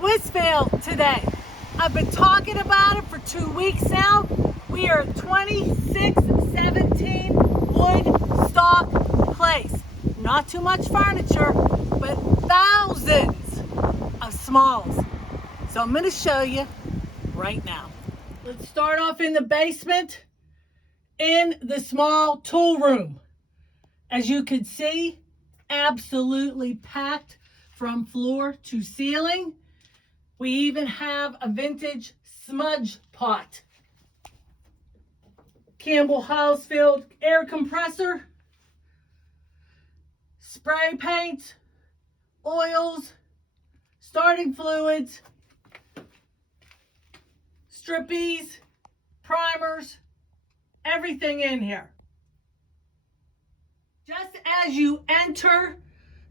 Swissvale today. I've been talking about it for 2 weeks now. We are at 2617 Woodstock Place. Not too much furniture, but thousands of smalls. So I'm going to show you right now. Let's start off in the basement in the small tool room. As you can see, absolutely packed from floor to ceiling. We even have a vintage smudge pot. Campbell Housefeld air compressor, spray paint, oils, starting fluids, strippies, primers, everything in here. Just as you enter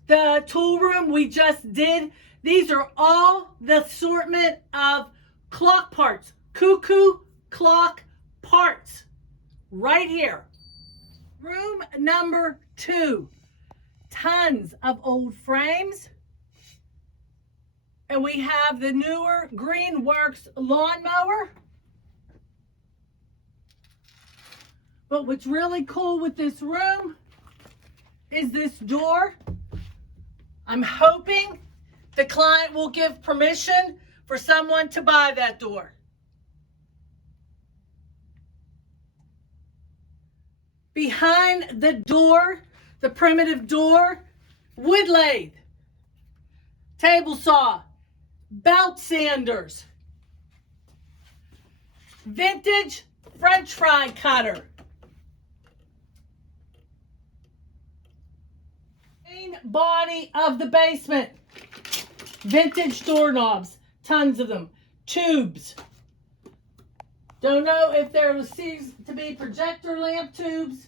the tool room we just did, these are all the assortment of clock parts, cuckoo clock parts, right here. Room number 2, tons of old frames. And we have the newer Greenworks lawnmower. But what's really cool with this room is this door. I'm hoping the client will give permission for someone to buy that door. Behind the door, the primitive door, wood lathe, table saw, belt sanders, vintage French fry cutter, main body of the basement, vintage doorknobs, tons of them, tubes. Don't know if there seems to be projector lamp tubes.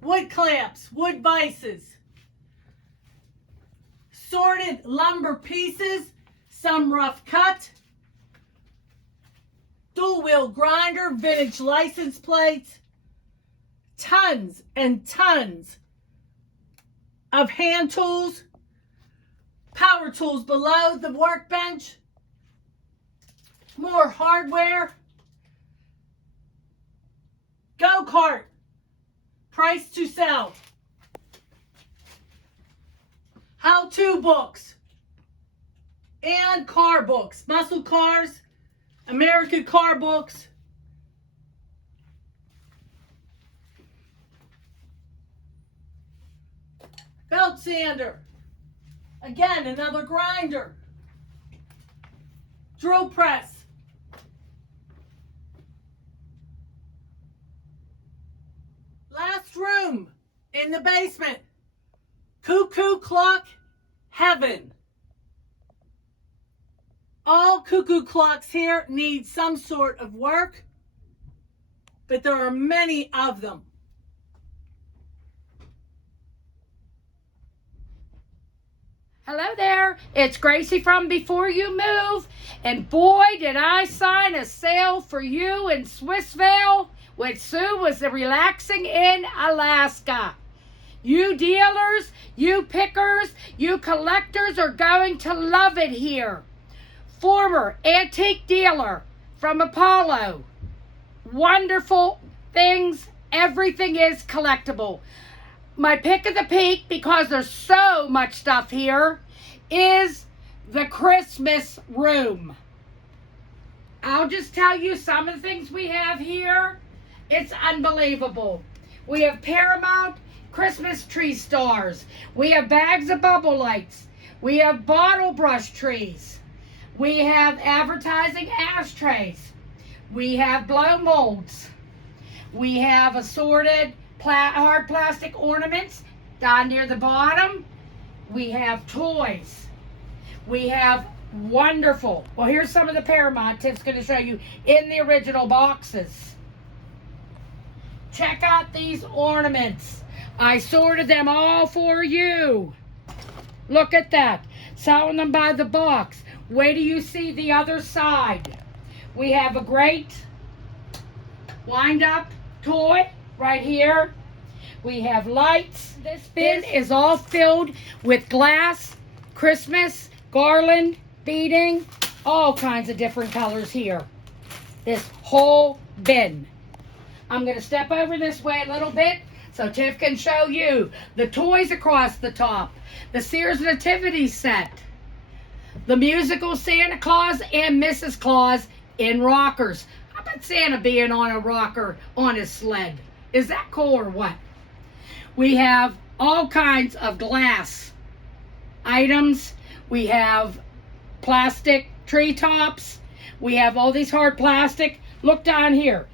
Wood clamps, wood vices, sorted lumber pieces, some rough cut, dual wheel grinder, vintage license plates, tons and tons of hand tools, power tools below the workbench, more hardware, go-kart, price to sell, how-to books, and car books, muscle cars, American car books, belt sander, again another grinder, drill press, last room in the basement, cuckoo clock heaven. All cuckoo clocks here need some sort of work, but there are many of them. Hello there, it's Gracie from Before You Move, and boy did I sign a sale for you in Swissvale when Sue was relaxing in Alaska. You dealers, you pickers, you collectors are going to love it here. Former antique dealer from Apollo. Wonderful things, everything is collectible. My pick of the peak, because there's so much stuff here, is the Christmas room. I'll just tell you some of the things we have here. It's unbelievable. We have Paramount Christmas tree stars. We have bags of bubble lights. We have bottle brush trees. We have advertising ashtrays. We have blow molds. We have assorted hard plastic ornaments down near the bottom. We have toys. We have wonderful, well, here's some of the Paramount Tiff's going to show you in the original boxes. Check out these ornaments. I sorted them all for you. Look at that. Selling them by the box. Wait till you see the other side. We have a great wind up toy right here. We have lights. This bin is all filled with glass, Christmas, garland, beading, all kinds of different colors here. This whole bin. I'm going to step over this way a little bit so Tiff can show you the toys across the top, the Sears Nativity set, the musical Santa Claus and Mrs. Claus in rockers. How about Santa being on a rocker on his sled? Is that cool or what? We have all kinds of glass items. We have plastic treetops. We have all these hard plastic. Look down here.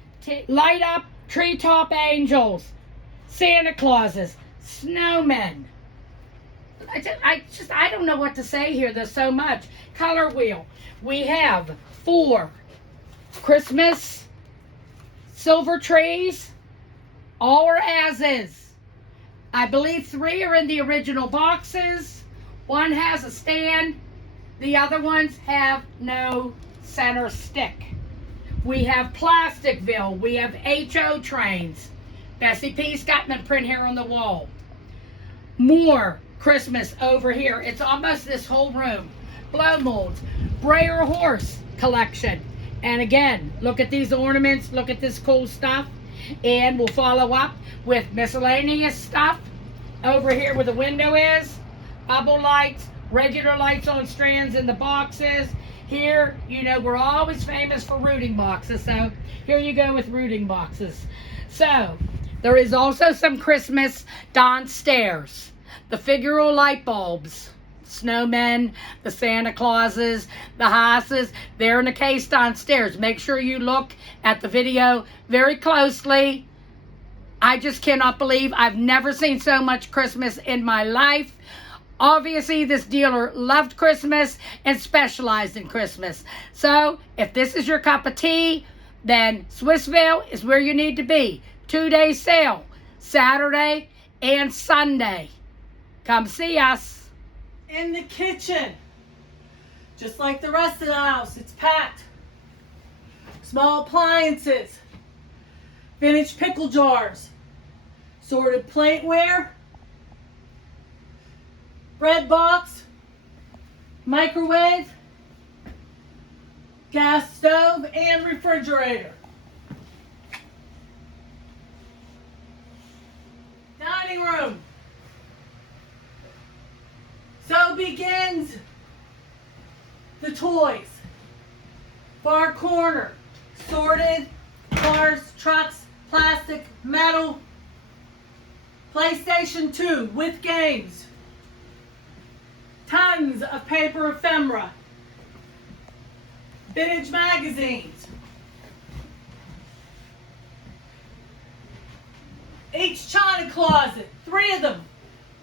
Light up treetop angels, Santa Clauses, snowmen. I don't know what to say here. There's so much. Color wheel. We have 4 Christmas silver trees. All are as is. I believe 3 are in the original boxes. 1 has a stand. The other ones have no center stick. We have Plasticville. We have HO trains. Bessie P's got them in print here on the wall. More Christmas over here. It's almost this whole room. Blow molds. Brayer horse collection. And again, look at these ornaments. Look at this cool stuff. And we'll follow up with miscellaneous stuff over here where the window is. Bubble lights, regular lights on strands in the boxes. Here, you know, we're always famous for rooting boxes, so here you go with rooting boxes. So, there is also some Christmas downstairs. The figural light bulbs, snowmen, the Santa Clauses, the houses, they're in a case downstairs. Make sure you look at the video very closely. I just cannot believe I've never seen so much Christmas in my life. Obviously, this dealer loved Christmas and specialized in Christmas. So, if this is your cup of tea, then Swissvale is where you need to be. 2-day sale, Saturday and Sunday. Come see us. In the kitchen, just like the rest of the house, it's packed. Small appliances, vintage pickle jars, sorted plateware, bread box, microwave, gas stove, and refrigerator. Dining room. So begins the toys. Far corner, sorted, cars, trucks, plastic, metal, PlayStation 2 with games. Tons of paper ephemera, vintage magazines. Each china closet, 3 of them,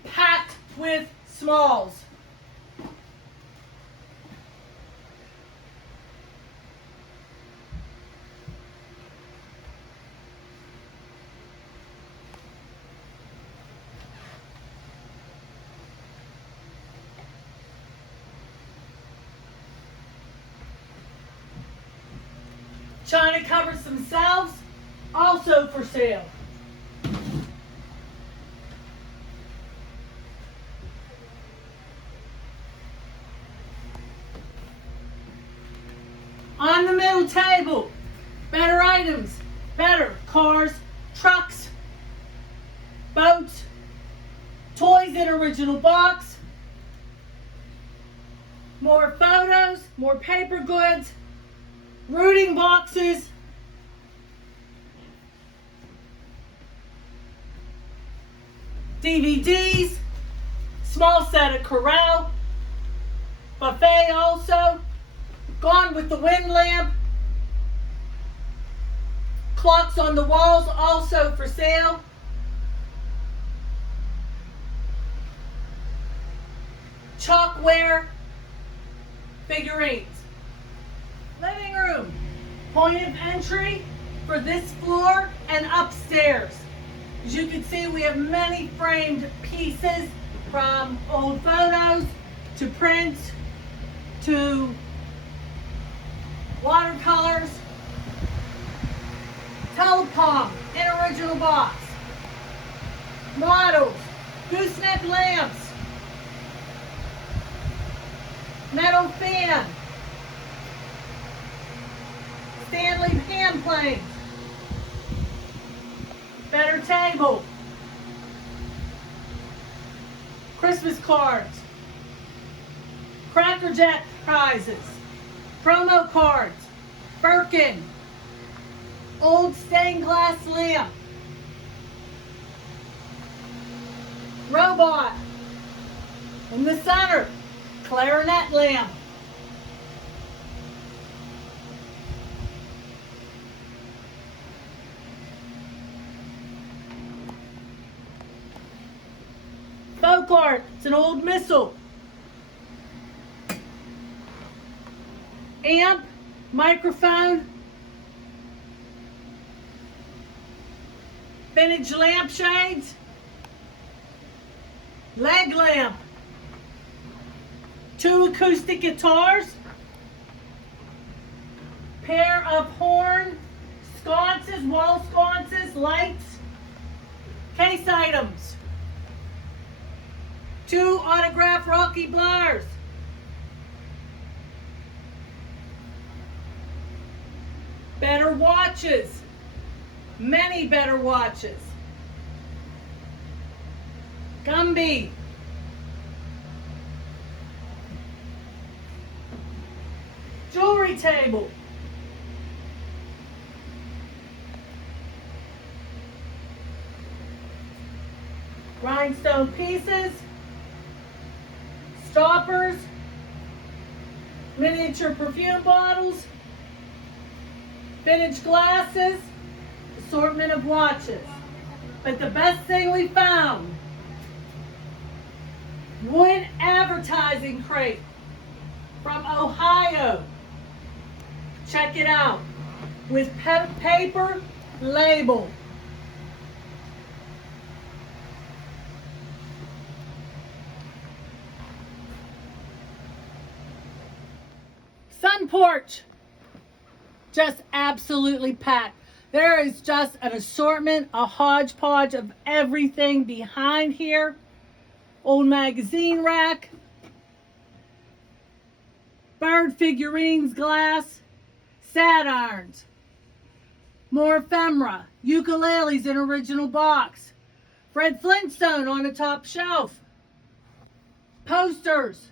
packed with smalls. China covers themselves, also for sale. On the middle table, better items, better cars, trucks, boats, toys in original box, more photos, more paper goods, rooting boxes, DVDs, small set of Corral, buffet also, Gone with the Wind lamp, clocks on the walls also for sale, chalkware, figurines. Living room, point of entry for this floor and upstairs. As you can see, we have many framed pieces, from old photos to prints to watercolors, telepom in original box, models, gooseneck lamps, metal fan, Stanley hand planes, better table, Christmas cards, Cracker Jack prizes, promo cards, Birkin, old stained glass lamp, robot, in the center, clarinet lamp, folk art, it's an old missile, amp, microphone, vintage lampshades, leg lamp, 2 acoustic guitars, pair of horn sconces, wall sconces, lights, case items, 2 autographed Rocky Blars, better watches, many better watches, Gumby, jewelry table, rhinestone pieces, stoppers, miniature perfume bottles, vintage glasses, assortment of watches. But the best thing we found, wood advertising crate from Ohio. Check it out, with paper label. Sun porch, just absolutely packed. There is just an assortment, a hodgepodge of everything behind here. Old magazine rack, bird figurines, glass, sad irons, more ephemera, ukuleles in original box, Fred Flintstone on the top shelf, posters,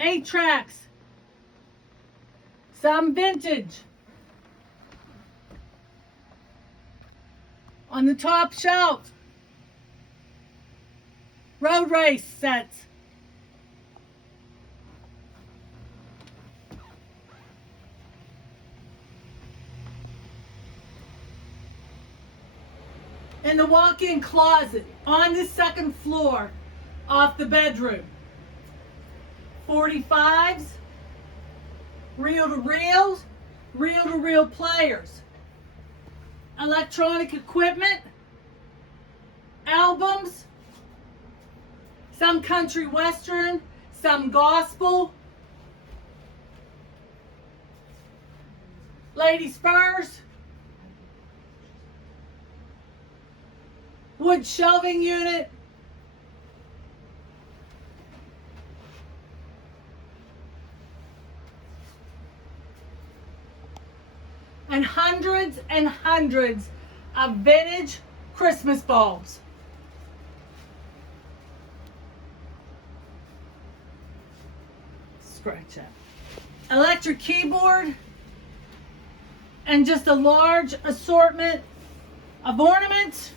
8 tracks, some vintage. On the top shelf, road race sets. In the walk-in closet on the second floor off the bedroom, 45s, reel-to-reels, reel-to-reel players, electronic equipment, albums, some country western, some gospel, ladies' furs, wood shelving unit, and hundreds of vintage Christmas bulbs. Scratch that. Electric keyboard, and just a large assortment of ornaments.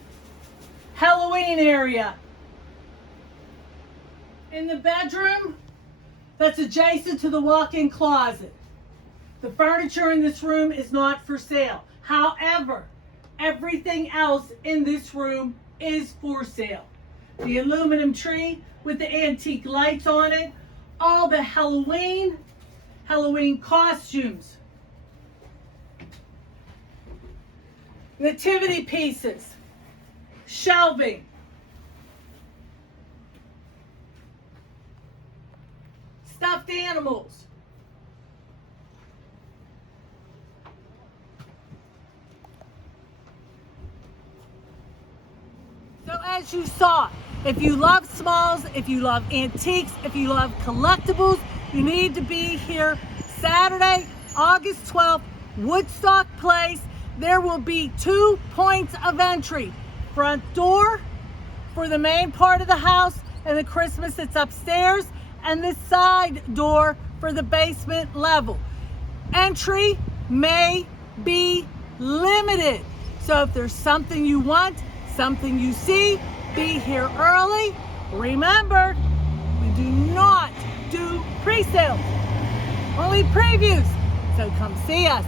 Halloween area. In the bedroom that's adjacent to the walk-in closet. The furniture in this room is not for sale. However, everything else in this room is for sale. The aluminum tree with the antique lights on it, all the Halloween costumes, nativity pieces, shelving, stuffed animals, So as you saw, if you love smalls, if you love antiques, if you love collectibles, you need to be here Saturday, August 12th, Woodstock Place. There will be 2 points of entry. Front door for the main part of the house and the Christmas that's upstairs, and the side door for the basement level. Entry may be limited. So if there's something you want, something you see, be here early. Remember, we do not do pre-sales, only previews. So come see us.